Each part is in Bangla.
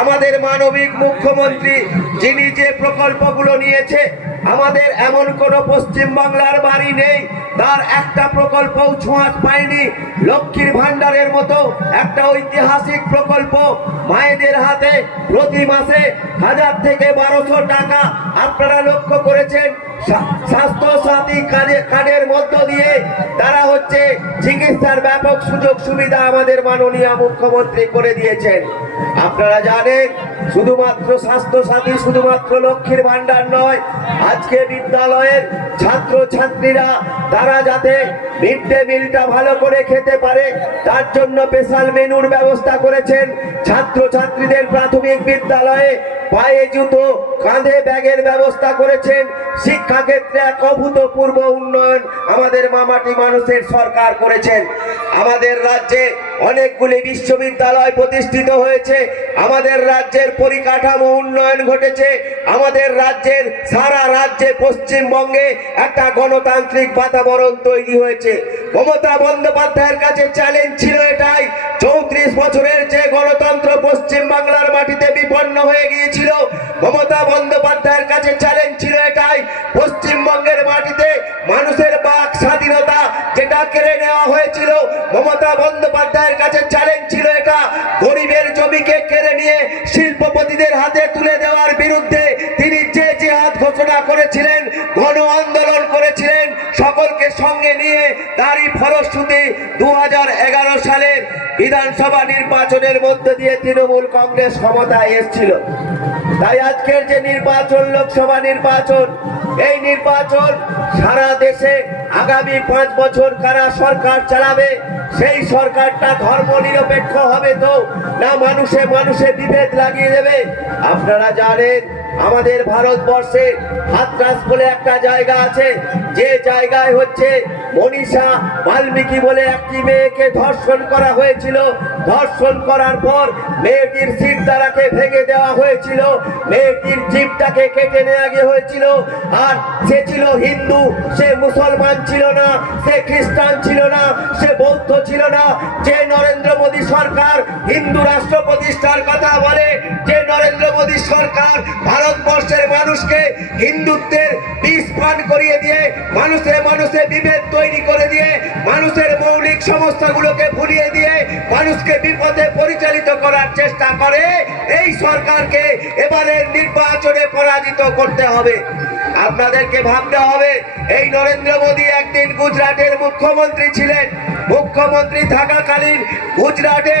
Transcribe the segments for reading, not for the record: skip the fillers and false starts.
আমাদের মানবিক মুখ্যমন্ত্রী যিনি যে প্রকল্পগুলো নিয়েছে, আমাদের এমন কোনো পশ্চিম বাংলার বাড়ি নেই তার একটা প্রকল্পও ছোঁয়া পায়নি। লক্ষ্মীর ভান্ডারের মতো একটা ঐতিহাসিক প্রকল্প, মায়েদের হাতে প্রতি মাসে 1000 থেকে 1200 টাকা আপনারা লক্ষ্য করেছেন। স্বাস্থ্য সাথী কার্ডের মধ্য দিয়ে তারা হচ্ছে চিকিৎসার ব্যাপক সুযোগ সুবিধা আমাদের মাননীয় মুখ্যমন্ত্রী করে দিয়েছেন। আপনারা জানেন শুধুমাত্র স্বাস্থ্য সাথী, শুধুমাত্র লক্ষ্মীর ভান্ডার নয়, আজকে বিদ্যালয়ের ছাত্র ছাত্রীরা তারা যাতে মিড ডে মিলটা ভালো করে খেতে পারে তার জন্য স্পেশাল মেনুর ব্যবস্থা করেছেন। ছাত্র ছাত্রীদের প্রাথমিক বিদ্যালয়ে পায়ে জুতো, কাঁধে ব্যাগের ব্যবস্থা করেছেন। শিক্ষাক্ষেত্রে এক অভূতপূর্ব উন্নয়ন আমাদের মামাটি মানুষের সরকার করেছেন। আমাদের রাজ্যে অনেকগুলি বিশ্ববিদ্যালয় প্রতিষ্ঠিত হয়েছে। আমাদের রাজ্যের পরিকাঠামো উন্নয়ন ঘটেছে। আমাদের রাজ্যের সারা রাজ্যে পশ্চিমবঙ্গে একটা গণতান্ত্রিক বাতাবরণ তৈরি হয়েছে। মমতা বন্দ্যোপাধ্যায়ের কাছে চ্যালেঞ্জ ছিল এটাই, 34 বছরের যে গণতন্ত্র পশ্চিম বাংলার মাটিতে বিপন্ন হয়ে গিয়েছিল, মমতা বন্দ্যোপাধ্যায়ের কাছে চ্যালেঞ্জ ছিল এটাই, পশ্চিমবঙ্গের মাটিতে মানুষের বাক স্বাধীনতা যেটা কেড়ে নেওয়া হয়েছিল, মমতা বন্দ্যোপাধ্যায়ের কাছে চ্যালেঞ্জ ছিল এটা, গরিবের জমিকে কেড়ে নিয়ে শিল্পপতিদের হাতে তুলে দেওয়ার বিরুদ্ধে তিনি যে জিহাদ ঘোষণা করেছিলেন, গণ আন্দোলন করেছিলেন সকলকে সঙ্গে নিয়ে, তারই ফলশ্রুতি 2011 সালের বিধানসভা নির্বাচনের মধ্য দিয়ে তৃণমূল কংগ্রেস ক্ষমতায় এসেছিল। তাই আজকের যে নির্বাচন, লোকসভা নির্বাচন, এই নির্বাচন সারা দেশে আগামী 5 বছর কারা সরকার চালাবে, সেই সরকারটা ধর্ম নিরপেক্ষ হবে তো না মানুষে মানুষে বিভেদ লাগিয়ে দেবে? আপনারা জানেন আমাদের ভারতবর্ষে হাতরাস বলে একটা জায়গা আছে, যে জায়গায় হচ্ছে মনীষা বাল্মীকি বলে একটি মেয়েকে ধর্ষণ করা হয়েছিল। ধর্ষণ করার পর মেয়েটির শিরদাঁড়াকে ভেঙে দেওয়া হয়েছিল, মেয়েটির জিভটাকে কেটে নেওয়া হয়েছিল। আর সে ছিল হিন্দু, সে মুসলমান ছিল না, সে খ্রিস্টান ছিল না, সে বৌদ্ধ ছিল না। যে নরেন্দ্র মোদী সরকার হিন্দু রাষ্ট্র প্রতিষ্ঠার কথা বলে, যে নরেন্দ্র মোদী সরকার ভারতবর্ষের মানুষকে হিন্দুত্বের বিষ পান করিয়ে দিয়ে মানুষে মানুষে বিভেদ তৈরি করে দিয়ে মানুষের মৌলিক সমস্যাগুলোকে ভুলিয়ে দিয়ে মানুষকে বিপথে পরিচালিত করার চেষ্টা করে, এই সরকারকে এবারের নির্বাচনে পরাজিত করতে হবে। আপনাদেরকে ভাবতে হবে, এই নরেন্দ্র মোদী একদিন গুজরাটের মুখ্যমন্ত্রী ছিলেন। মুখ্যমন্ত্রী থাকাকালীন গুজরাটে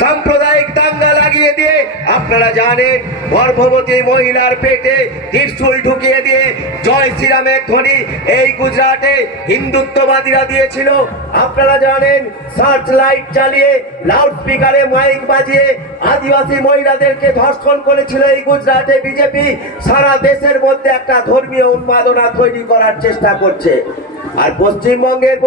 সাম্প্রদায়িক দাঙ্গা লাগিয়ে দিয়ে আপনারা জানেন গর্ভবতী মহিলার পেটে ত্রিশূল ঢুকিয়ে দিয়ে জয় শ্রীরামের ধ্বনি এই গুজরাটে হিন্দুত্ববাদীরা দিয়েছিল। আপনারা জানেন সার্চ লাইট চালিয়ে লাউড স্পিকারে মাইক বাজিয়ে আদিবাসী মহিলাদেরকে ধর্ষণ করেছিল এই গুজরাটে বিজেপি। সারা দেশের মধ্যে একটা ধর্মীয় উন্মাদনা তৈরি করার চেষ্টা করছে। আর পশ্চিমবঙ্গের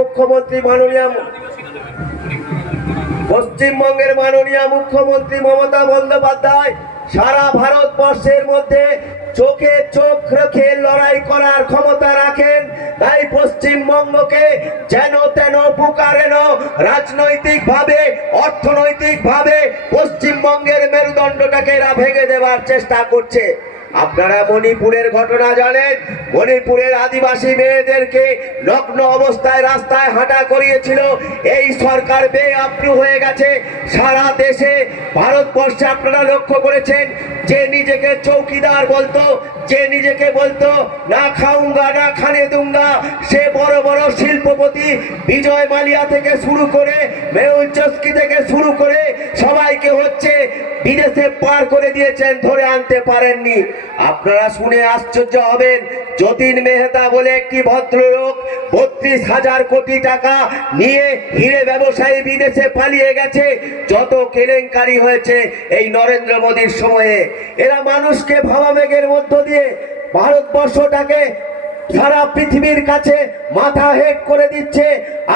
মাননীয় মুখ্যমন্ত্রী মমতা বন্দ্যোপাধ্যায় সারা ভারতবর্ষের মধ্যে চোখে চোখ রেখে লড়াই করার ক্ষমতা রাখেন। তাই পশ্চিমবঙ্গকে যেন তেন পুকারেন, রাজনৈতিক ভাবে অর্থনৈতিক ভাবে পশ্চিমবঙ্গের মেরুদণ্ডটাকে এরা ভেঙে দেওয়ার চেষ্টা করছে। আপনারা মণিপুরের ঘটনা জানেন, মণিপুরের আদিবাসী মেয়েদেরকে নগ্ন অবস্থায় রাস্তায় হাঁটা করিয়েছিল। এই সরকার বেআপ্রু হয়ে গেছে সারা দেশে। ভারতবর্ষে আপনারা লক্ষ্য করেছেন, যে নিজেকে চৌকিদার বলতো, যে নিজেকে বলতো না খাউঙ্গা না খানে দুঙ্গা, সে বড় বড় শিল্পপতি বিজয় মালিয়া থেকে শুরু করে মেহুল চস্কি থেকে শুরু করে সবাইকে হচ্ছে বিদেশে পার করে দিয়েছেন, ধরে আনতে পারেননি। আপনারা শুনে আশ্চর্য হবেন, যতীন মেহতা বলে একটি ভদ্রলোক 32,000 কোটি টাকা নিয়ে হিরে ব্যবসায়ী বিদেশে পালিয়ে গেছে। যত কেলেঙ্কারি হয়েছে এই নরেন্দ্র মোদীর সময়ে, এরা মানুষকে ভাবাবেগের মধ্য দিয়ে ভারতবর্ষটাকে সারা পৃথিবীর কাছে মাথা হেট করে দিচ্ছে।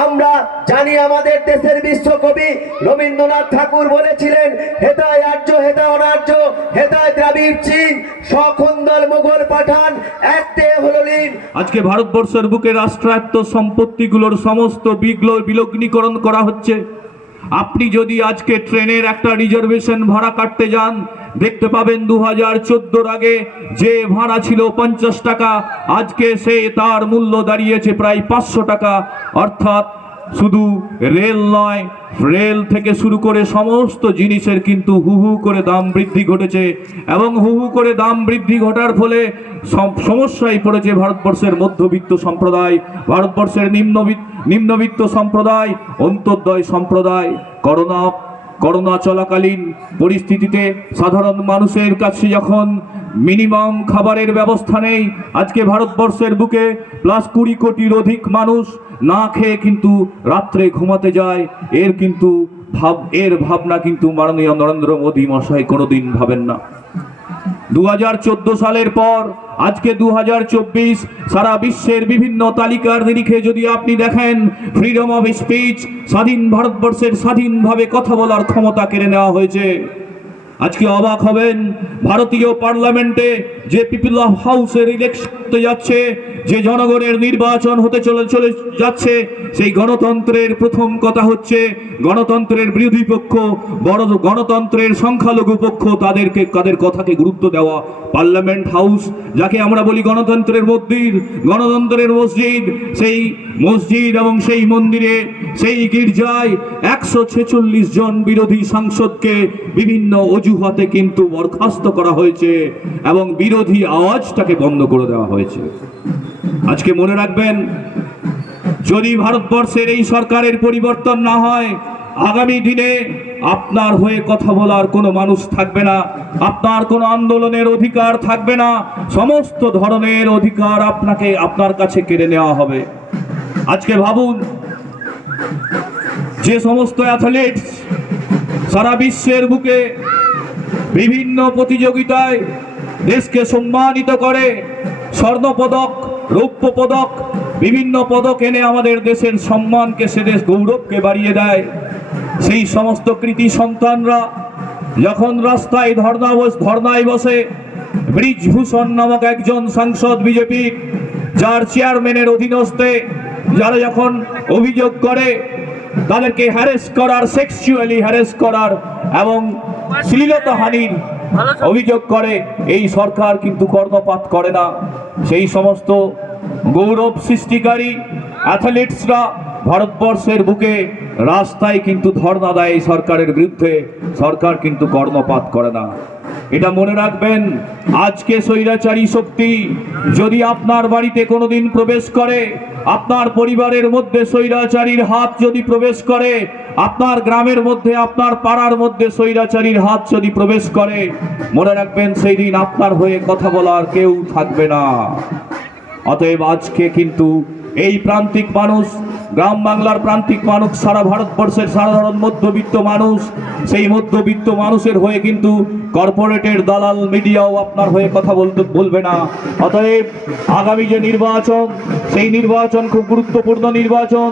আমরা জানি আমাদের দেশের বিশ্বকবি রবীন্দ্রনাথ ঠাকুর বলেছিলেন, হেদায় আর্য হেদায় অনার্য, হেদায় দ্রাবিড় চীন, সখন্দল মুঘল পাঠান, একতে হলো লীন। আজকে ভারতবর্ষের বুকে রাষ্ট্রায়ত্ত সম্পত্তিগুলোর সমস্ত বিলগ্নীকরণ করা হচ্ছে। আপনি যদি আজকে ট্রেনের একটা রিজার্ভেশন ভাড়া কাটতে যান, দেখতে পাবেন 2014 আগে যে ভাড়া ছিল 50 টাকা, আজকে সে তার মূল্য দাঁড়িয়েছে প্রায় 500 টাকা। অর্থাৎ শুধু রেল নয়, রেল থেকে শুরু করে সমস্ত জিনিসের কিন্তু হু হু করে দাম বৃদ্ধি ঘটেছে, এবং হু হু করে দাম বৃদ্ধি ঘটার ফলে সমস্যায় পড়েছে ভারতবর্ষের মধ্যবিত্ত সম্প্রদায়, ভারতবর্ষের নিম্নবিত্ত সম্প্রদায়, অন্তর্দয় সম্প্রদায়। করোনা চলাকালীন পরিস্থিতিতে সাধারণ মানুষের কাছে যখন মিনিমাম খাবারের ব্যবস্থা নেই, আজকে ভারতবর্ষের বুকে প্লাস 20 কোটির অধিক মানুষ না খেয়ে কিন্তু রাত্রে ঘুমাতে যায়। এর ভাবনা কিন্তু মাননীয় নরেন্দ্র মোদী মশাই কোনোদিন ভাবেন না। 2014 সালের পর আজকে 2024, সারা বিশ্বের বিভিন্ন তালিকার নিরিখে যদি আপনি দেখেন, ফ্রিডম অফ স্পিচ, স্বাধীন ভারতবর্ষের স্বাধীনভাবে কথা বলার ক্ষমতা কেড়ে নেওয়া হয়েছে। আজকে অবাক হবেন, ভারতীয় পার্লামেন্টে যে পিপল অফ হাউসের ইলেকশন হতে যাচ্ছে, যে জনগণের নির্বাচন হতে চলে যাচ্ছে, সেই গণতন্ত্রের প্রথম কথা হচ্ছে গণতন্ত্রের বিরোধী পক্ষ, বড় গণতন্ত্রের সংখ্যালঘু পক্ষ, তাদের কথাকে গুরুত্ব দেওয়া। পার্লামেন্ট হাউস, যাকে আমরা বলি গণতন্ত্রের মন্দির, গণতন্ত্রের মসজিদ, সেই মসজিদ এবং সেই মন্দিরে, সেই গির্জায় 146 জন বিরোধী সাংসদকে বিভিন্ন অজুহাতে কিন্তু বরখাস্ত করা হয়েছে এবং বিরোধী আওয়াজটাকে বন্ধ করে দেওয়া হয়েছে। আজকে মনে রাখবেন, যদি ভারতবর্ষের এই সরকারের পরিবর্তন না হয়, আগামী দিনে আপনার হয়ে কথা বলার কোনো মানুষ থাকবে না, আপনার কোনো আন্দোলনের অধিকার থাকবে না, সমস্ত ধরনের অধিকার আপনার কাছে কেড়ে নেওয়া হবে। আজকে ভাবুন, যে সমস্ত অ্যাথলেটস সারা বিশ্বের বুকে বিভিন্ন প্রতিযোগিতায় দেশকে সম্মানিত করে, স্বর্ণপদক, রৌপ্য পদক, বিভিন্ন পদক এনে আমাদের দেশের সম্মানকে, সে দেশ গৌরবকে বাড়িয়ে দেয়, সেই সমস্ত কৃতি সন্তানরা যখন রাস্তায় ধর্নায় বসে, ব্রিজভূষণ নামক একজন সাংসদ বিজেপির, যার চেয়ারম্যানের অধীনস্থে যারা যখন অভিযোগ করে তাদেরকে হ্যারেস করার, সেক্সুয়ালি হ্যারেস করার এবং শ্লীলতাহানির অভিযোগ করে, এই সরকার কিন্তু কর্ণপাত করে না। সেই সমস্ত গৌরব সৃষ্টিকারী অ্যাথলেটসরা ভারতবর্ষের বুকে রাস্তায় কিন্তু ধর্ণা দেয় এই সরকারের বিরুদ্ধে, সরকার কিন্তু কর্ণপাত করে না। এটা মনে রাখবেন, আজকে স্বৈরাচারী শক্তি যদি আপনার বাড়িতে কোনোদিন প্রবেশ করে, আপনার পরিবারের মধ্যে স্বৈরাচারীর হাত যদি প্রবেশ করে, আপনার গ্রামের মধ্যে, আপনার পাড়ার মধ্যে স্বৈরাচারীর হাত যদি প্রবেশ করে, মনে রাখবেন সেই দিন আপনার হয়ে কথা বলার কেউ থাকবে না। অতএব আজকে কিন্তু এই প্রান্তিক মানুষ, গ্রাম বাংলার প্রান্তিক মানুষ, সারা ভারতবর্ষের সাধারণ মধ্যবিত্ত মানুষ, সেই মধ্যবিত্ত মানুষের হয়ে কিন্তু কর্পোরেটের দালাল মিডিয়াও আপনার হয়ে কথা বলবে না। অতএব আগামী যে নির্বাচন, সেই নির্বাচন খুব গুরুত্বপূর্ণ নির্বাচন,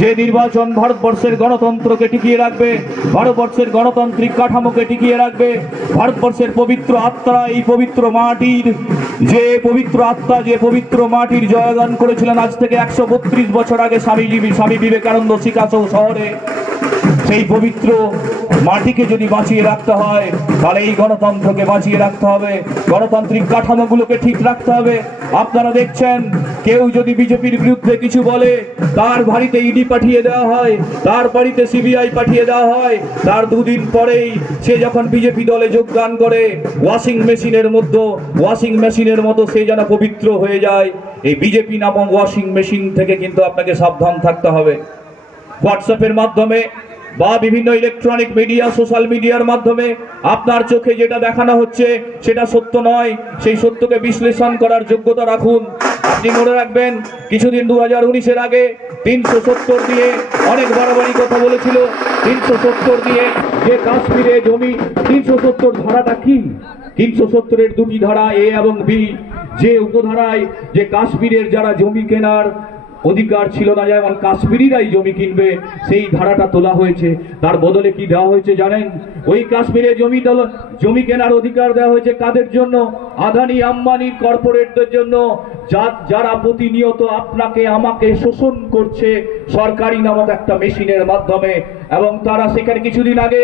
যে নির্বাচন ভারতবর্ষের গণতন্ত্রকে টিকিয়ে রাখবে, ভারতবর্ষের গণতান্ত্রিক কাঠামোকে টিকিয়ে রাখবে, ভারতবর্ষের পবিত্র আত্মা, এই পবিত্র মাটির যে পবিত্র আত্মা, যে পবিত্র মাটির জয়গান করেছিলেন আজ থেকে 132 বছর আগে স্বামী বিবেকানন্দ শিকাগো শহরে, সেই পবিত্র মাটিকে যদি বাঁচিয়ে রাখতে হয়, তাহলে এই গণতন্ত্রকে বাঁচিয়ে রাখতে হবে, গণতান্ত্রিক কাঠামোগুলোকে ঠিক রাখতে হবে। আপনারা দেখছেন, কেউ যদি বিজেপির বিরুদ্ধে কিছু বলে, তার বাড়িতে ইডি পাঠিয়ে দেওয়া হয়, তার বাড়িতে সিবিআই পাঠিয়ে দেওয়া হয়, তার দুদিন পরেই সে যখন বিজেপি দলে যোগদান করে, ওয়াশিং মেশিনের মতো সে যেন পবিত্র হয়ে যায়। এই বিজেপি নামক ওয়াশিং মেশিন থেকে কিন্তু আপনাকে সাবধান থাকতে হবে। হোয়াটসঅ্যাপের মাধ্যমে বা বিভিন্ন ইলেকট্রনিক মিডিয়া, সোশ্যাল মিডিয়ার মাধ্যমে আপনার চোখে যেটা দেখানো হচ্ছে সেটা সত্য নয়, সেই সত্যকে বিশ্লেষণ করার যোগ্যতা রাখুন। আপনি মনে রাখবেন, কিছুদিন 2019-এর আগে 370 দিয়ে অনেক বাড়াবাড়ি কথা বলেছিল। 370 দিয়ে যে কাশ্মীরে জমি, 370 ধারাটা কি? 370-এর দুটি ধারা, এ এবং বি, যে উপধারায় যে কাশ্মীরের যারা জমি কেনার অধিকার ছিল না, যেমন কাশ্মীরিরাই জমি কিনবে, সেই ধারাটা তোলা হয়েছে। তার বদলে কি দেওয়া হয়েছে জানেন? ওই কাশ্মীরে জমি কেনার অধিকার দেওয়া হয়েছে কাদের জন্য? আদানি আম্বানির কর্পোরেটদের জন্য, যারা প্রতিনিয়ত আপনাকে আমাকে শোষণ করছে সরকারি নামক একটা মেশিনের মাধ্যমে। এবং তারা সেখানে কিছুদিন আগে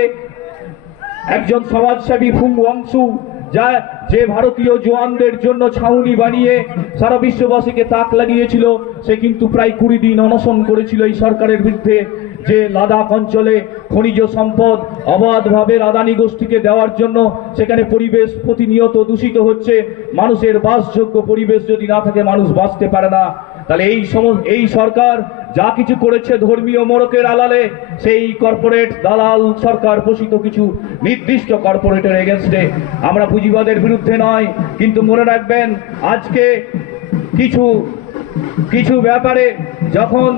একজন সমাজসেবী ফুং ওয়াংসু যে ভারতীয় জওয়ানদের জন্য ছাউনি বানিয়ে সারা বিশ্ববাসীকে তাক লাগিয়েছিল, সে কিন্তু প্রায় 20 দিন অনশন করেছিল এই সরকারের বিরুদ্ধে, যে লাদাখ অঞ্চলে খনিজ সম্পদ অবাধভাবে আদানি গোষ্ঠীকে দেওয়ার জন্য সেখানে পরিবেশ প্রতিনিয়ত দূষিত হচ্ছে। মানুষের বাসযোগ্য পরিবেশ যদি না থাকে মানুষ বাঁচতে পারে না। তাহলে এই সরকার যা কিছু করেছে ধর্মীয় মোড়কের আড়ালে, সেই কর্পোরেট দালাল সরকার পোষিত কিছু নির্দিষ্ট কর্পোরেটের এগেনস্টে। আমরা পুঁজিবাদের বিরুদ্ধে নয়, কিন্তু মনে রাখবেন আজকে কিছু ব্যাপারে যখন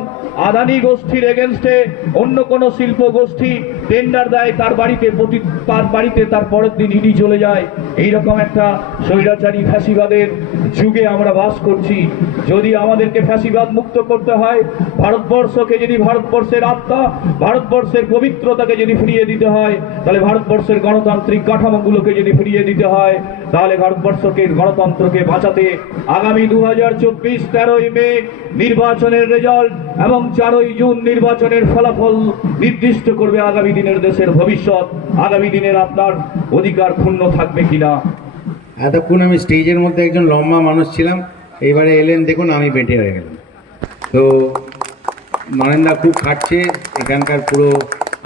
আদানি গোষ্ঠীর এগেনস্টে অন্য কোনো শিল্প গোষ্ঠী টেন্ডার দেয়, তার বাড়িতে তার পরের দিন ইডি চলে যায়। এইরকম একটা স্বৈরাচারী ফ্যাসিবাদের যুগে আমরা বাস করছি। যদি আমাদেরকে ফ্যাসিবাদ মুক্ত করতে হয়, ভারতবর্ষকে যদি ভারতবর্ষের আত্মা, ভারতবর্ষের পবিত্রতাকে যদি ফিরিয়ে দিতে হয়, তাহলে ভারতবর্ষের গণতান্ত্রিক কাঠামোগুলোকে যদি ফিরিয়ে দিতে হয়, তাহলে ভারতবর্ষকে গণতন্ত্রকে বাঁচাতে আগামী 2024 13ই মে নির্বাচনের রেজাল্ট এবং 4ই জুন নির্বাচনের ফলাফল নির্দিষ্ট করবে আগামী দিনের দেশের ভবিষ্যৎ। আগামী দিনের আপনার অধিকার ক্ষুণ্ণ থাকবে কিনা। এতক্ষণ আমি স্টেজের মধ্যে একজন লম্বা মানুষ ছিলাম, এইবারে এলেন দেখুন আমি বেটে হয়ে গেলাম। তো নরেনদা খুব খাটছে, এখানকার পুরো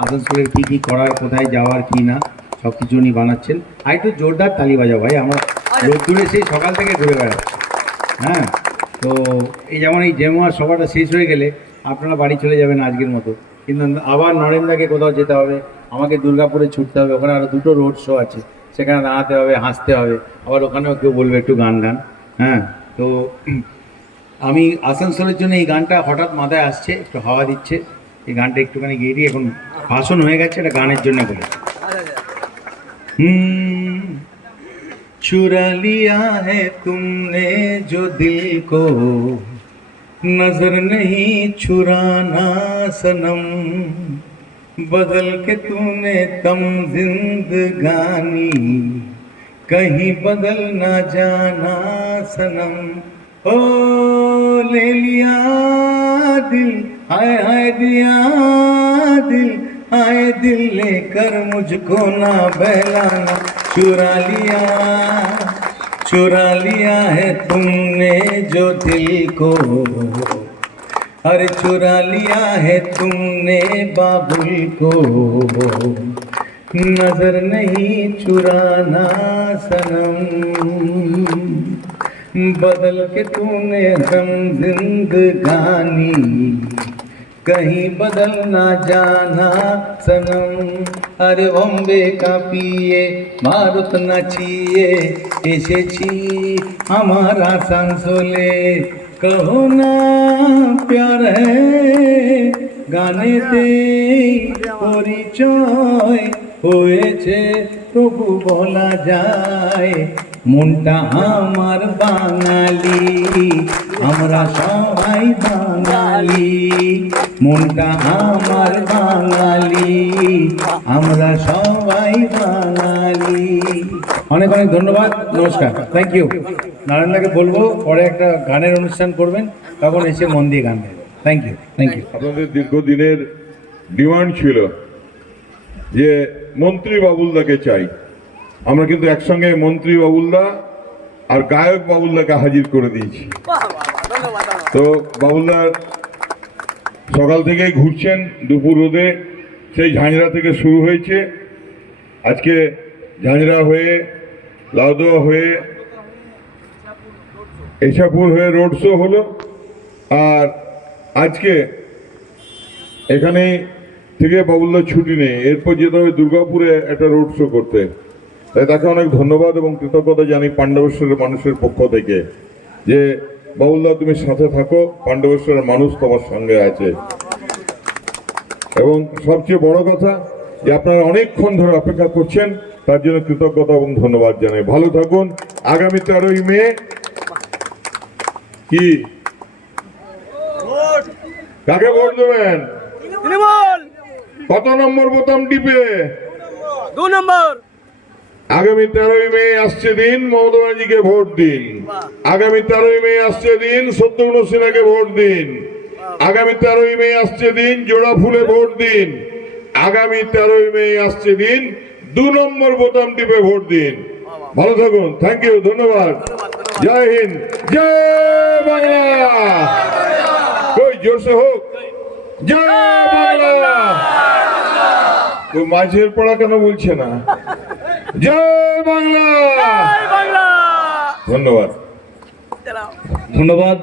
আসানসোলের কী কী করার, কোথায় যাওয়ার কী না সব কিছু উনি বানাচ্ছেন। আর একটু জোরদার তালি বাজাও ভাই, আমরা রোদ্দুরে সেই সকাল থেকে ঘুরে বেড়াচ্ছি। হ্যাঁ, তো এই যেমন এই জেমুয়ার সভাটা শেষ হয়ে গেলে আপনারা বাড়ি চলে যাবেন আজকের মতো, কিন্তু আবার নরেনদাকে কোথাও যেতে হবে, আমাকে দুর্গাপুরে ছুটতে হবে, ওখানে আরও 2টো রোড শো আছে, সেখানে দাঁড়াতে হবে, হাসতে হবে, আবার ওখানেও কেউ বলবে একটু গান। হ্যাঁ, তো আমি আসানসোলের জন্য এই গানটা হঠাৎ মাথায় আসছে, একটু হাওয়া দিচ্ছে, এই গানটা একটুখানি গিয়ে দিই। এখন ভাষণ হয়ে গেছে, এটা গানের জন্য বলে। चुरा लिया है तुमने जो दिल को, नजर नहीं चुराना सनम, बदल के तूने तम जिंदगानी, कहीं बदल ना जाना सनम। ओ ले लिया दिल, हाय हाय दिया दिल, हाय दिल लेकर मुझको ना बहलाना, चुरा लिया है तुमने जो दिल को, अरे चुरा लिया है तुमने बाबुल को, नजर नहीं चुराना सनम, बदल के तूने हम जिंदगानी, कहीं बदल ना जाना सनम। अरे बम्बे का पिए ভারত নাচিয়ে এসেছি আমার আসানসোলে, কহো না প্যার হ্যায় গানেতে পরিচয় হয়েছে, তবু বলা যায় মনটা আমার বাঙালি, আমরা সবাই বাঙালি, মনটা আমার বাঙালি, আমরা সবাই বাঙালি। অনেক অনেক ধন্যবাদ, নমস্কার, থ্যাংক ইউ। নারায়ণদাকে বলবো পরে একটা গানের অনুষ্ঠান করবেন, তখন এসে মন দিয়ে গান গাইবেন। Thank you, thank you. আপনাদের দীর্ঘদিনের ডিমান্ড ছিল যে মন্ত্রী বাবুলদাকে চাই, আমরা কিন্তু একসঙ্গে মন্ত্রী বাবুলদা আর গায়ক বাবুলদাকে হাজির করে দিয়েছি। তো বাবুলদার সকাল থেকেই ঘুরছেন দুপুর রোদে, সেই ঝাঁঝরা থেকে শুরু হয়েছে, আজকে ঝাঁঝরা হয়ে লাউদোয়া হয়ে এশাপুর হয়ে রোড শো হলো, আর আজকে এখানে থেকে বাবুলদার ছুটি নেই, এরপর যেতে হবে দুর্গাপুরে একটা রোড শো করতে। তাই তাকে অনেক ধন্যবাদ এবং কৃতজ্ঞতা জানি পাণ্ডবেশ্বরের মানুষের পক্ষ থেকে, যে বাবুলদা তুমি সাথে থাকো, পাণ্ডবেশ্বরের মানুষ তোমার সঙ্গে আছে। এবং সবচেয়ে বড় কথা যে আপনারা অনেকক্ষণ ধরে অপেক্ষা করছেন, তার জন্য কৃতজ্ঞতা এবং ধন্যবাদ জানাই। ভালো থাকুন। আগামী 13ই মে কি কাকে ভোট দেবেন? কত নম্বর বোতাম টিপে? 2 নম্বর। আগামী 13ই মে আসছে দিন মমতা ব্যানার্জিকে ভোট দিন। আগামী 13ই মে আসছে দিন শত্রুঘ্ন সিনহাকে ভোট দিন। আগামী 13ই মে আসছে দিন জোড়া ফুলে ভোট দিন। আগামী 13ই মে আসছে দিন 2 নম্বর বোতাম টিপে ভোট দিন। ভালো থাকুন, থ্যাংক ইউ, ধন্যবাদ। জয় হিন্দ, জয় বাংলা। কই জোরসে হোক, জয় বাংলা। কই মাঝের পড়া কেন বলছে না? জয় বাংলা। ধন্যবাদ। ধন্যবাদ।